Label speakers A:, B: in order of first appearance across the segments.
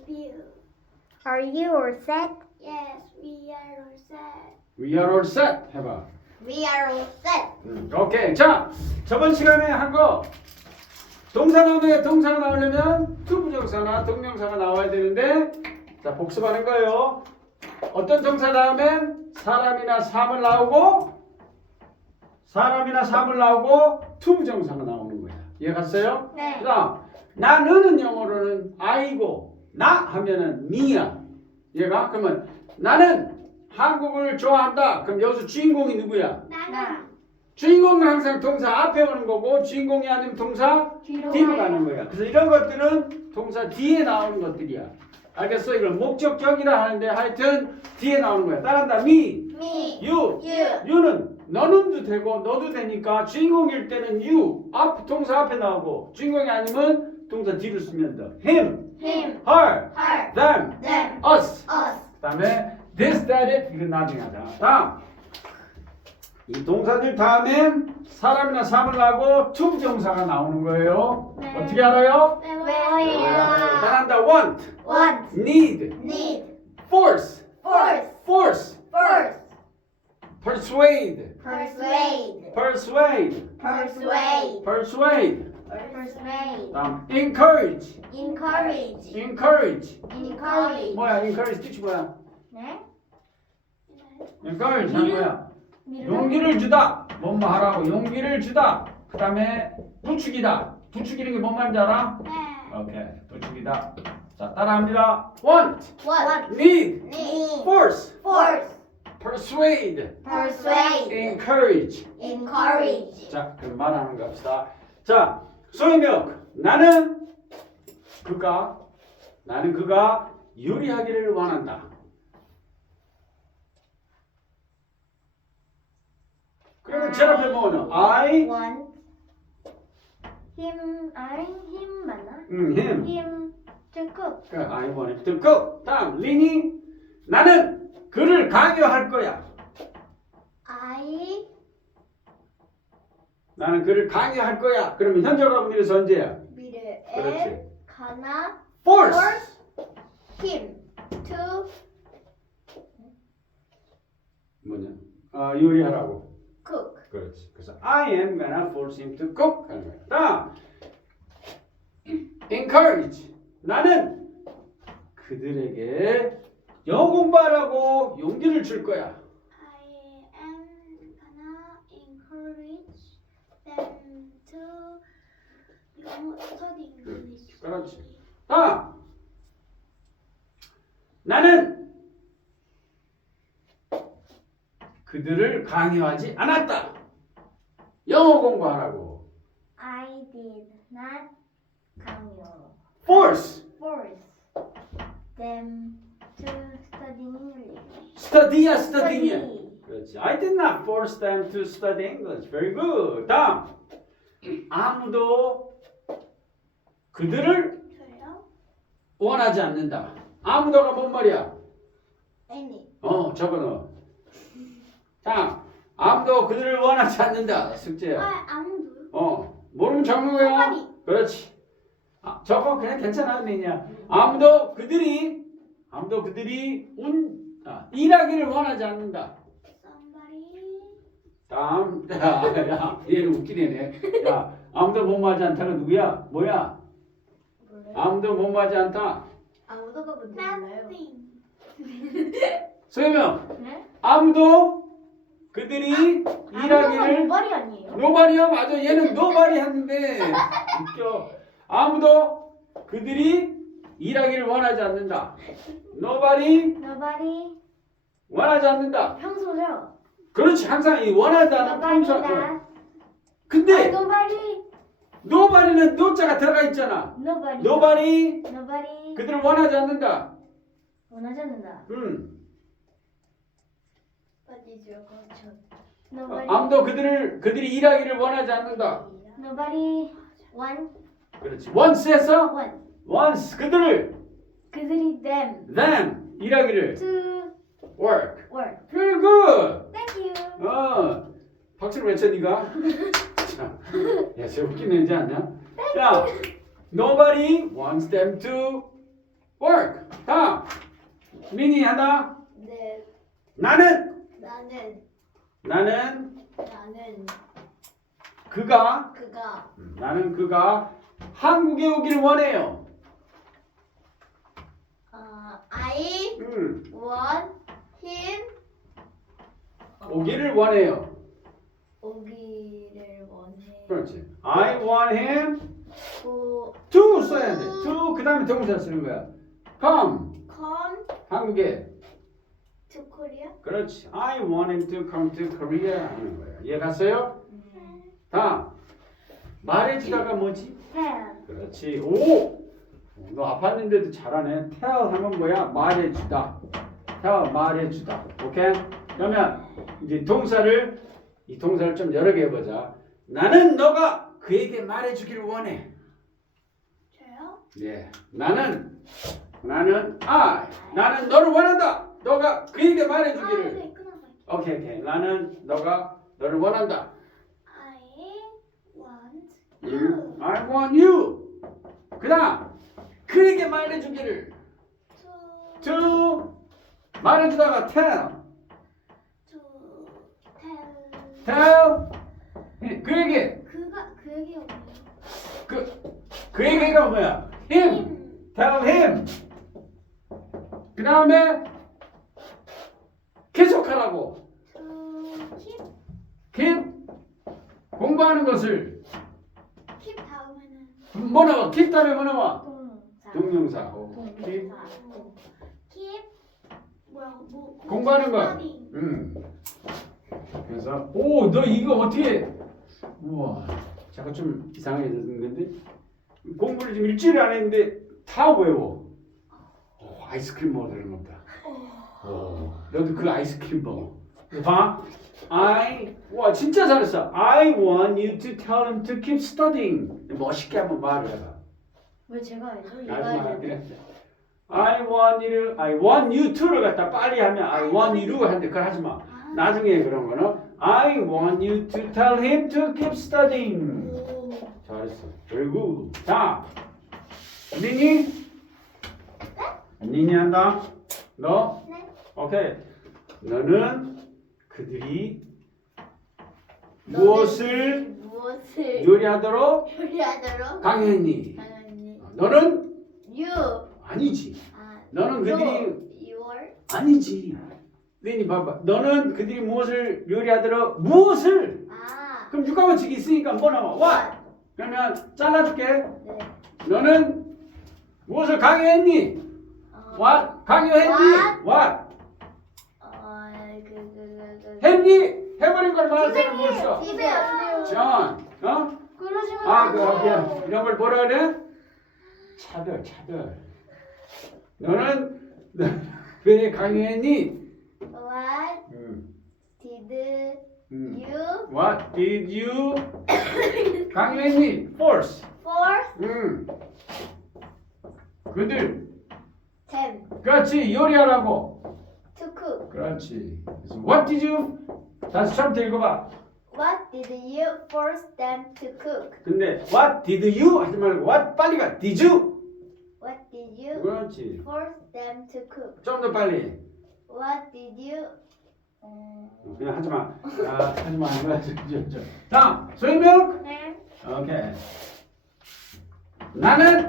A: you.
B: Are you all set?
A: Yes, we are all set.
C: We are all set. 해봐.
A: We are all set.
C: 오케이. 자, 저번 시간에 한 거 동사 다음에 동사가 나오려면 투부정사나 동명사가 나와야 되는데 자 복습하는 거예요. 어떤 동사 다음엔 사람이나 사물 나오고 투부정사가 나오는 거야. 이해갔어요?
A: 네.
C: 그다음 나는 영어로는 I고 나 하면은 me야. 얘가 그러면 나는 한국을 좋아한다. 그럼 여기서 주인공이 누구야?
A: 나는
C: 주인공은 항상 동사 앞에 오는 거고 주인공이 아니면 동사 뒤로 가는 거야. 그래서 이런 것들은 동사 뒤에 나오는 것들이야. 알겠어? 이걸 목적격이라 하는데 하여튼 뒤에 나오는 거야. 따라한다. me, you. you는 너는도 되고 너도 되니까 주인공일 때는 you 동사 앞에 나오고 주인공이 아니면 동사 뒤로 쓰면 돼. him, her, them, us. 그다음에 this, that, it 이건 나중에 하자. 다음 이 동사들 다음엔 사람이나 사물 나고 투부정사가 나오는 거예요.
A: 네.
C: 어떻게 알아요?
A: 외워요.
C: 따라한다. want, need, force, persuade, 다음 encourage. 뭐야? encourage 뜻이 뭐야?
B: 네?
C: encourage 하는 거야. 용기를 주다. 뭐뭐 하라고 용기를 주다. 그 다음에 부추기다. 부추기는 게 뭔 말인지 알아? 오케이. 부추기다. 자 따라합니다. want, need, force, persuade, encourage. 자 그럼 말하는 거 합시다. 자 소희명 나는 그가 요리하기를 원한다. 그러면 제일 앞에 뭐는 I
B: want him 맞나?
C: him
B: him to cook.
C: 그 I want him to cook. 다음 리니 나는 그를 강요할 거야. 나는 그를 강요할 거야. 그러면 현재라고 밀어서 언제야? 그렇지.
B: gonna
C: force.
B: him to
C: 뭐냐? 요리하라고.
B: cook.
C: 그렇지. 그래서 I am gonna force him to cook 하는 거야. 다음 encourage. 나는 그들에게 영어 공부하라고 용기를 줄 거야. 그렇지. 다음 나는 그들을 강요하지 않았다. 영어 공부하라고.
B: I did not 강요.
C: force
B: them to study English.
C: study야 study냐. 그렇지. I did not force them to study English. Very good. 다음 아무도 그들을 원하지 않는다. 아무도가 뭔 말이야? 저거 넣어. 다음 아무도 그들을 원하지 않는다. 숙제야. 모르면 적는 거야. 그렇지. 저거 그냥 괜찮아. 그냥 아무도 그들이 일하기를 원하지 않는다. 다음 야 얘는 웃기네. 야 아무도 못마지 않다가 누구야? 뭐야? 아무도 못마지 않다.
B: 아무도가 뭔지 몰라요.
C: 소혜명
B: 네?
C: 아무도 그들이 일하기를
B: 노발이 아니에요?
C: 노발이야. 맞아. 얘는 노발이 했는데 웃겨. 아무도 그들이 일하기를 원하지 않는다. Nobody 원하지 않는다.
B: 평소죠?
C: 그렇지. 항상 이 원하지 않는 평소. 근데 nobody는 no자가 들어가 있잖아. nobody 그들을 원하지 않는다.
B: 원하지 않는다.
C: 아무도 그들이 일하기를 원하지 않는다.
B: Nobody want
C: 그렇지. once에서 once 그들이 them 일하기를
B: to
C: work.
B: work.
C: Very good.
B: Thank you.
C: 박수를 외쳐 니가. 야, 쟤 웃기는지 않냐? 야, nobody wants them to work. 다음. 미니 하나.
A: 네.
C: 나는
A: 나는
C: 그가
A: 그가
C: 나는 그가 한국에 오길 원해요.
A: I want him
C: 오기를 원해요.
A: 오기를 원해.
C: 그렇지. I want him
A: To
C: to 써야 돼. to 그 다음에 동사 쓰는 거야. come
A: come
C: 한국에.
A: to Korea.
C: 그렇지. I want him to come to Korea 하는 거야. 이해 갔어요? 다음. 말해주다가 뭐지?
B: tell.
C: 그렇지. 오! 너 아팠는데도 잘하네. tell 하면 뭐야? 말해주다. tell 말해주다. 오케이? 그러면 이제 이 동사를 좀 여러 개 해보자. 나는 너가 그에게 말해주기를 원해.
A: 저요?
C: 예. 나는 너를 원한다. 너가 그에게 말해주기를.
A: 네, 끊어서.
C: 오케이. 나는 너가 너를 원한다.
A: I want you
C: I want you. 그다음 그에게 말해주기를. to 말해주다가 tell.
A: to tell.
C: 그에게
A: 그에게 오네요.
C: 그에게가 뭐야? him. tell him. 그 다음에 계속하라고.
A: To
C: keep 공부하는 것을
A: keep 다음에는
C: 뭐 나와? keep 다음에 뭐 나와?
B: 동사.
C: 동명사. keep
A: keep 뭐
C: 공부하는 거.
A: studying.
C: 그래서 오 너 이거 어떻게 우와 잠깐 좀 이상해졌는 건데 공부를 지금 일주일 안 했는데 다 외워. 아이스크림 먹으려는 거다. 너도 그 아이스크림 먹어. 봐. 와 진짜 잘했어. I want you to tell him to keep studying. 멋있게 한번 말을 해봐.
B: 왜 제가 해줘? 얘가
C: 마지막에
B: 해줘.
C: 그래. I want you to를 갖다 빨리 하면 I want you to 하는데 그걸 하지 마. 나중에 그런 거는 I want you to tell him to keep studying. 잘했어. Very good. 자, 니니 한다. 너?
A: 네.
C: 오케이. 너는 그들이 무엇을 요리하도록
A: 요리하도록
C: 강요했니?
A: 당연히
C: 너는
A: you
C: 아니지. 너는 그들이
A: your
C: 아니지. 니니 봐봐. 너는 그들이 무엇을 요리하도록 무엇을? 그럼 육가원칙이 있으니까 뭐 나와? What? 그러면 잘라줄게.
A: 네.
C: 너는 무엇을 강요했니? What? 강요했니? What? 했니? 해버린 걸 말하자면 뭐였어? John.
B: 그러시면
C: 아,
B: 안 돼요.
C: 그래. 이런 걸 뭐라 그래? 차별. 너는 왜 강요했니?
A: What did you
C: What did you 강요했니? Force.
A: force
C: 그들.
A: them
C: 그렇지. 요리하라고.
A: to cook?
C: 그렇지. 그래서 What did you 다시 처음부터 읽어봐.
A: What did you force them to cook?
C: 근데 What did you 하지 말고 What 빨리 가. Did you?
A: What did you
C: 그렇지.
A: force them to cook?
C: 좀 더 빨리.
A: What did you
C: 그냥 하지 마. 하지 마. 다음 소희명.
A: 네.
C: 오케이. 나는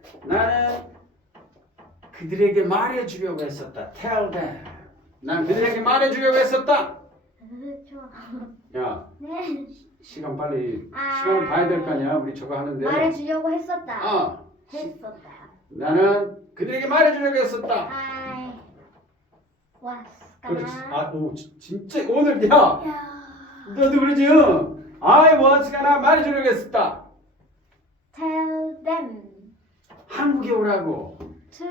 C: 그들에게 말해주려고 했었다. Tell them. 난 그들에게 말해주려고 했었다.
B: 좋아.
C: 야,
B: 네.
C: 시간을 봐야 될 거 아니야. 우리 저거 하는데.
B: 말해주려고 했었다.
C: 했었다. 나는 그들에게 말해주려고 했었다.
B: I was
C: 그렇지.
B: gonna
C: 진짜 오늘 야, 너도 그러지? I was gonna 말해주려고 했었다.
B: tell them
C: 한국에 오라고.
B: to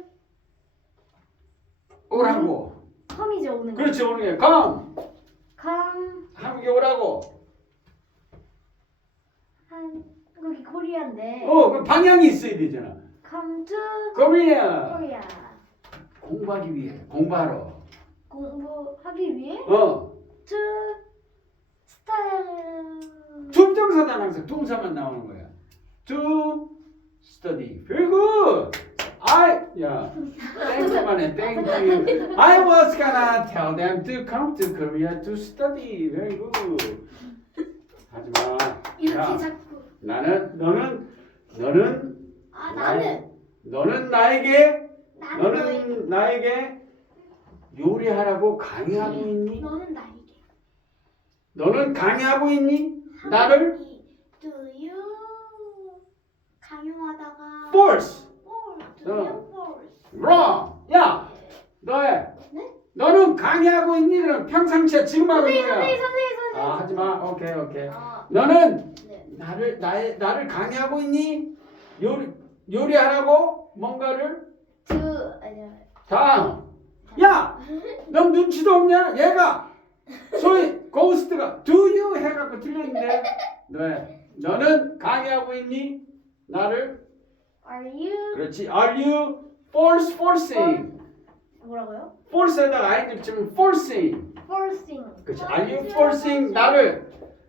C: 오라고.
B: come이죠 오는 거.
C: 그렇지, 오는 게 come.
B: come
C: 한국에 오라고.
B: 한국이 코리아인데.
C: 그 방향이 있어야 되잖아.
B: come to
C: Korea.
B: Korea.
C: 공부하기 위해. 공부하러.
B: 공부하기 위해
C: 어.
B: to study.
C: 투정사단 항상 동사만 나오는 거야. To study. Very good. 야, 땡큐만 해, 땡큐. I was gonna tell them to come to Korea to study. Very good. 하지마.
A: 이렇게
C: 야,
A: 자꾸.
C: 너는
A: 아 나는
C: 너는 나에게
A: 너에게.
C: 나에게 요리하라고 강요하고 있니?
A: 너는 나에게.
C: 너는 강요하고 있니? 나를
A: Do you 강요하다가
C: force.
A: Do you force?
C: wrong. 야, 너의
A: 네?
C: 너는 강요하고 있니? 그럼 평상시에 지금 하는 거야.
B: 선생님.
C: 아, 하지마. 오케이.
A: 아
C: 너는
A: 네.
C: 나를 강요하고 있니? 요리하라고 뭔가를
A: 아니야.
C: 다음. 야, 넌 눈치도 없냐? 얘가 소위 고스트가 do you 해갖고 틀렸는데 너는 강요하고 있니? 나를
B: Are you
C: 그렇지. Are you forcing?
B: 뭐라고요?
C: force에다가 아이들 붙이면 forcing.
B: Forcing.
C: 그렇지. Are you forcing 나를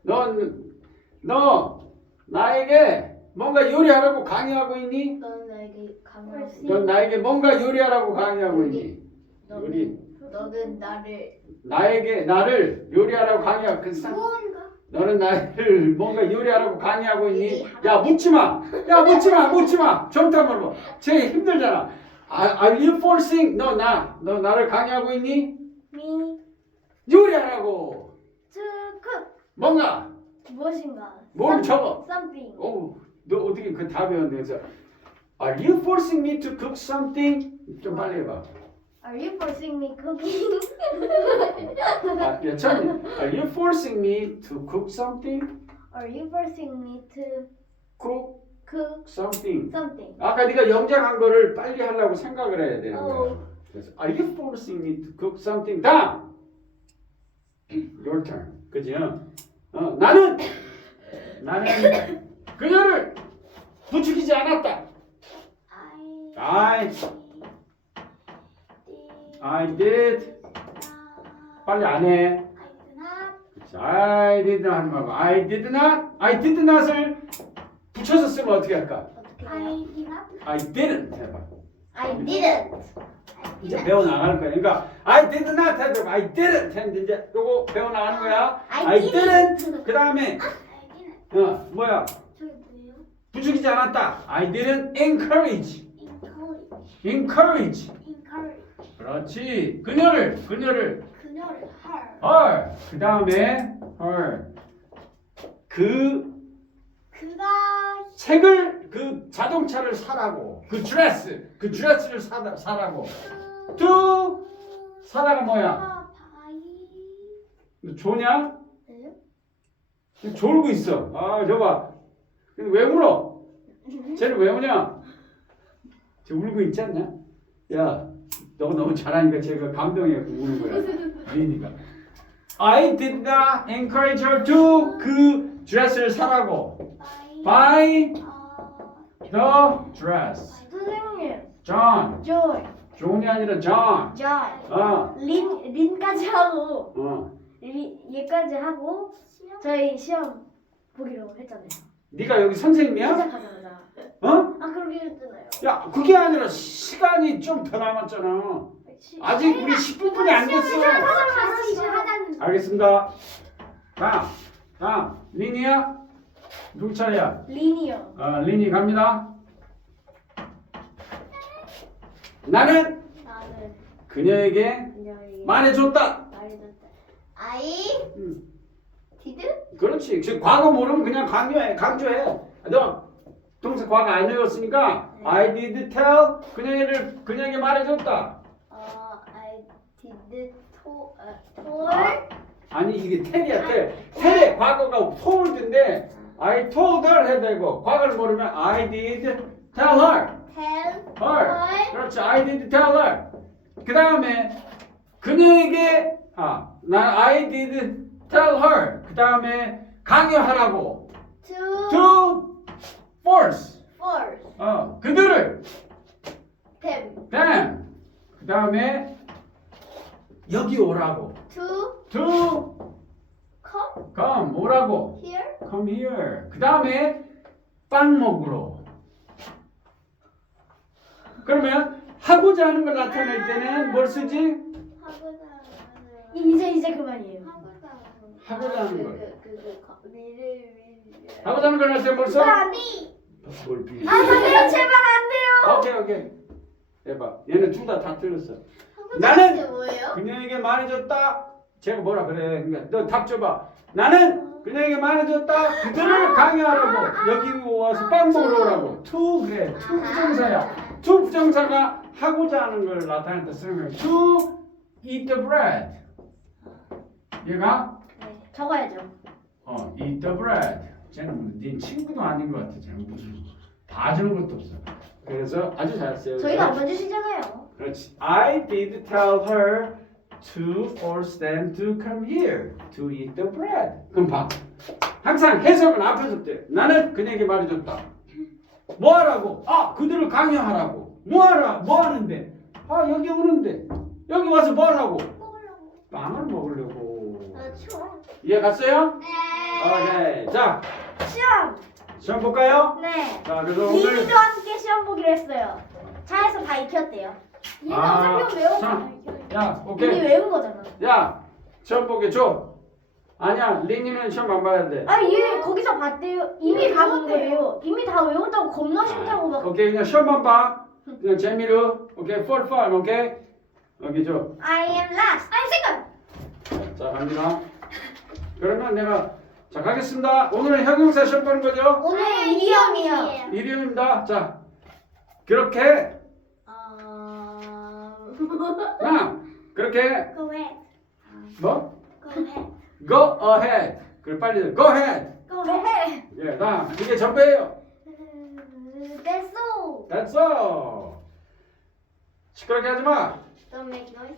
C: 너 나에게 뭔가 요리하라고 강요하고 있니?
A: 너는 나에게 강요하고.
C: 넌 나에게 뭔가 요리하라고 강요하고 있니? 요리.
A: 너는
C: 나를 요리하라고 강요하고
A: 무언가.
C: 너는 나를 뭔가 요리하라고 강요하고 있니? 야 묻지마. 좀더 물어봐. 쟤 힘들잖아. Are you forcing? 너 나를 강요하고 있니?
B: Me
C: 요리하라고.
B: to cook.
C: 뭔가
B: 무엇인가?
C: 뭘 적어.
B: Something.
C: 너 어떻게 그 다 배웠는데 그래서 Are you forcing me to cook something? 좀 빨리 해봐.
B: Are you forcing me cooking?
C: 참. Are you forcing me to cook something?
B: Are you forcing me to
C: Cook
B: cook
C: something.
B: something?
C: 아까 네가 영작한 거를 빨리 하려고 생각을 해야 되는 거야.
B: 어.
C: 그래서 Are you forcing me to cook something? 다음. Your turn. 그지? 나는 그녀를 부추기지 않았다. I did. 빨리 안 해. 그치. I did not 하지 말고 I did not을 붙여서 쓰면 어떻게 할까? I didn't 해봐.
A: I didn't.
C: 이제 배워 나갈 거야. 그러니까 I did not 해도 I didn't 했는데 이제 요거 배워 나가는 거야. I didn't. 그 다음에 뭐야?
A: 저기 뭐예요?
C: 부추기지 않았다. I didn't encourage.
A: Encourage.
C: 그렇지. 그녀를
A: 그녀를
C: her. 그 다음에 her.
A: 그가
C: 책을 그 자동차를 사라고. 그 드레스를 사라고. to 사다가 뭐야? 너 조냐?
A: 네?
C: 졸고 있어. 아, 저봐. 근데 왜 울어? 쟤는 왜 우냐? 쟤 울고 있지 않냐? 야, 너 너무 잘하니까 쟤가 감동해 우는 거야. 리니가. I did not encourage her to 그 드레스를 사라고. Buy the dress.
B: 선생님.
C: John.
B: Joy.
C: 존이 아니라 John.
B: Joy. 린까지 하고 얘까지 하고 저희 시험 보기로 했잖아요.
C: 네가 여기 선생님이야?
B: 시작하자마자.
C: 어?
B: 그러게 했잖아요.
C: 야, 그게 아니라 시간이 좀 더 남았잖아. 아직 우리 10분뿐이 안 됐어.
A: 다시 하자는.
C: 알겠습니다. 다음. 리니야? 누구 차례야?
B: 린이요.
C: 리니 갑니다. 나는 그녀에게 말해줬다.
A: I did.
C: 그렇지. 지금 과거 모르면 그냥 강조해. 너 동사 과거 안 외웠으니까 I did tell 그녀에게 말해줬다.
A: I did told.
C: 아니 이게 tell이야. tell의 과거가 told인데 I told her 해야 되고 과거를 모르면 I did tell her. her. 그렇지. I did tell her. 그 다음에 그녀에게 I did tell her. 그 다음에 강요하라고. To force. 그들을. them. 그 다음에 여기 오라고. To come 오라고.
A: Here.
C: Come here. 그 다음에 빵 먹으러. 그러면 하고자 하는 걸 나타낼 때는 뭘 쓰지?
B: 이제 그만이에요.
C: 하고자 하는 걸.
A: 미를
C: 하고자 하는 걸 나타낼 때뭘 써?
A: 아니.
C: 뭘 비?
B: 아 선생님 제발 안 돼요.
C: 오케이. 해봐. 얘는 둘 다 틀렸어.
A: 나는
C: 나는
A: 뭐예요?
C: 그녀에게 말해줬다. 제가 뭐라 그래? 그러니까 너 답 줘봐. 나는 그녀에게 말해줬다. 그들을 강요하라고. 여기 와서 빵 먹으러 오라고. to 그래. to 부정사야. to 부정사가 하고자 하는 걸 나타낼 때 쓰는 거야. to eat the bread. 얘가
B: 적어야죠.
C: eat the bread. 쟤는 네 친구도 아닌 것 같아. 쟤는 무슨 봐주는 것도 없어. 그래서 아주 잘했어요.
B: 저희가 안 봐주시잖아요.
C: 그렇지. I did tell her to force them to come here to eat the bread. 그럼 봐. 항상 해석은 앞에서 때. 나는 그녀에게 말해줬다. 뭐 하라고? 아, 그들을 강요하라고. 뭐 하라? 뭐 하는데? 아, 여기 오는데. 여기 와서 뭐 하라고?
A: 먹으려고.
C: 빵을 먹으려고.
A: 나 추워.
C: 이해 갔어요?
A: 네.
C: 오케이. 자,
B: 시험.
C: 볼까요?
B: 네.
C: 자, 그래서 오늘
B: 리미도 함께 시험 보기로 했어요. 차에서 다 익혔대요.
C: 아,
B: 설명 외웠잖아.
C: 자, 야,
B: 이미
C: 오케이.
B: 외운 거잖아.
C: 야, 시험 보게 줘. 아니야, 리니는 시험 안 봐야 돼.
B: 아, 얘 거기서 봤대요. 이미 다 본 거예요. 이미 다 외웠다고 겁나 싫다고 막.
C: 오케이, 그냥 시험만 봐. 그냥 재미로. 오케이, for fun, 오케이? 여기 줘.
B: I am last. I'm second.
C: 자, 갑니다. 그러면 내가 자 가겠습니다. 오늘은 형용사 시험 보는 거죠?
B: 오늘 이리엄이요.
C: 이름입니다. 자, 그렇게 그렇게
A: Go ahead.
C: 뭐?
A: Go ahead.
C: Go ahead. 그래 빨리 go ahead.
A: Go ahead.
B: 네.
C: 예, 나 이게 전부예요.
B: 됐어.
C: That's all. 시끄럽게 하지 마.
A: Don't make noise.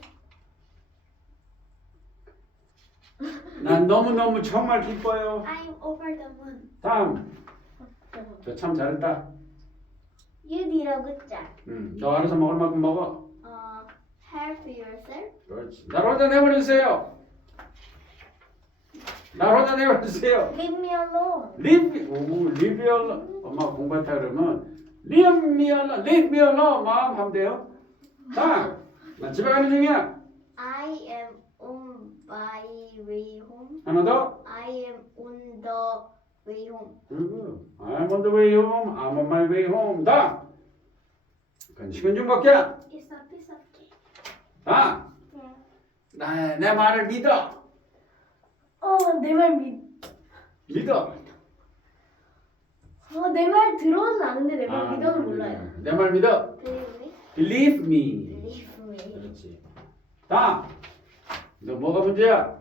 C: 난 너무 정말 기뻐요.
A: I'm over the moon.
C: 다음. 저 참 잘했다.
B: 유디라고 짜.
C: 너 알아서 먹을 만큼 먹어.
A: Help yourself.
C: 그렇지. 날 혼자 내버려주세요. 날 혼자 내버려주세요.
B: Leave me alone.
C: leave me alone. 엄마 공부했다 그러면 leave me alone. 마음 하면 돼요. 자, 나 집에 가는 중이야.
A: I am on my way home.
C: 하나 더.
A: I am on the way home.
C: I'm on the way home. I'm on my way home. 다. 간식은 좀 먹게.
A: It's a piece of cake.
C: 다. 내 말을 믿어.
B: 내 말
C: 믿어.
B: 내 말 들어는 아는데 내 말 믿어는 몰라요.
C: 내 말 믿어.
A: Believe me.
C: Believe me.
A: Believe me.
C: 그렇지. 다. 너 뭐가 문제야?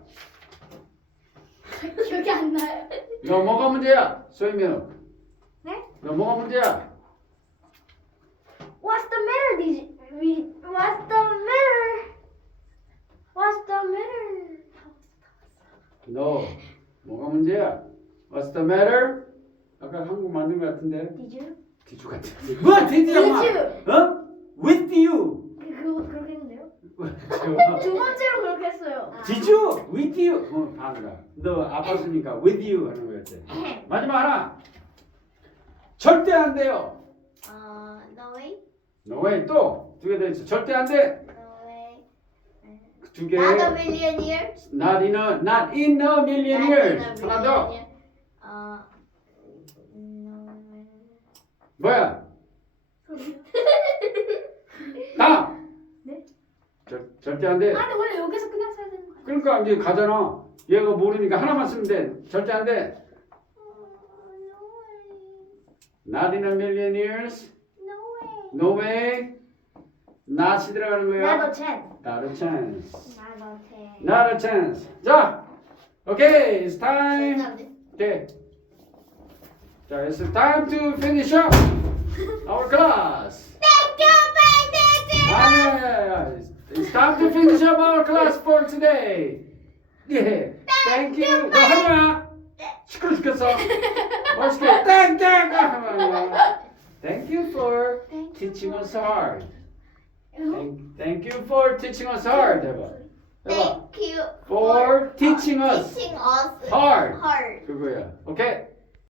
A: 기억이 안 나요.
C: 너 뭐가 문제야? 소희명.
B: 네?
C: 너 뭐가 문제야?
B: What's the matter? What's the matter? What's the matter?
C: 너 뭐가 문제야? What's the matter? 아까 한국 만든 것 같은데.
B: Did you?
C: 디주 같아. 뭐 디주야?
B: Did you?
C: 어? With you.
B: 그거 그렇게 했는데요?
C: 저,
B: 두 번째로 그렇게 했어요.
C: 디주 with you. 반가. 너 아팠으니까 with you 하는 거였대. 마지막 하나. 절대 안 돼요.
A: No way.
C: No way. 또 두 개 더 있어. 절대 안 돼.
A: No way.
C: 두 개.
A: Not a million years.
C: Not in a million years. 하나 더.
A: No way.
C: 뭐야? 다.
B: 네?
C: 절대 안 돼.
B: 아니 원래 여기서 끝났어야 되는 거야.
C: 그러니까 이제 가잖아. 얘가 모르니까 하나만 쓰면 돼. 절대 안 돼. Not in a million years.
A: No way.
C: No way. not이 들어가는 거야.
B: Not a chance.
C: Not a chance.
A: Not a chance.
C: Not a chance. 자, okay, it's time. Okay. 자, it's time to finish up our class.
A: Thank you,
C: 아니야, it's time to finish up our class for today. Yeah. Thank you. 너 하지 마. 시끄러 죽겠어. 멋있게. Thank you for teaching us hard. Thank you for teaching us hard. 해봐.
A: Thank you
C: For teaching us
A: teaching us
C: hard.
A: hard.
C: 그거야. 오케이.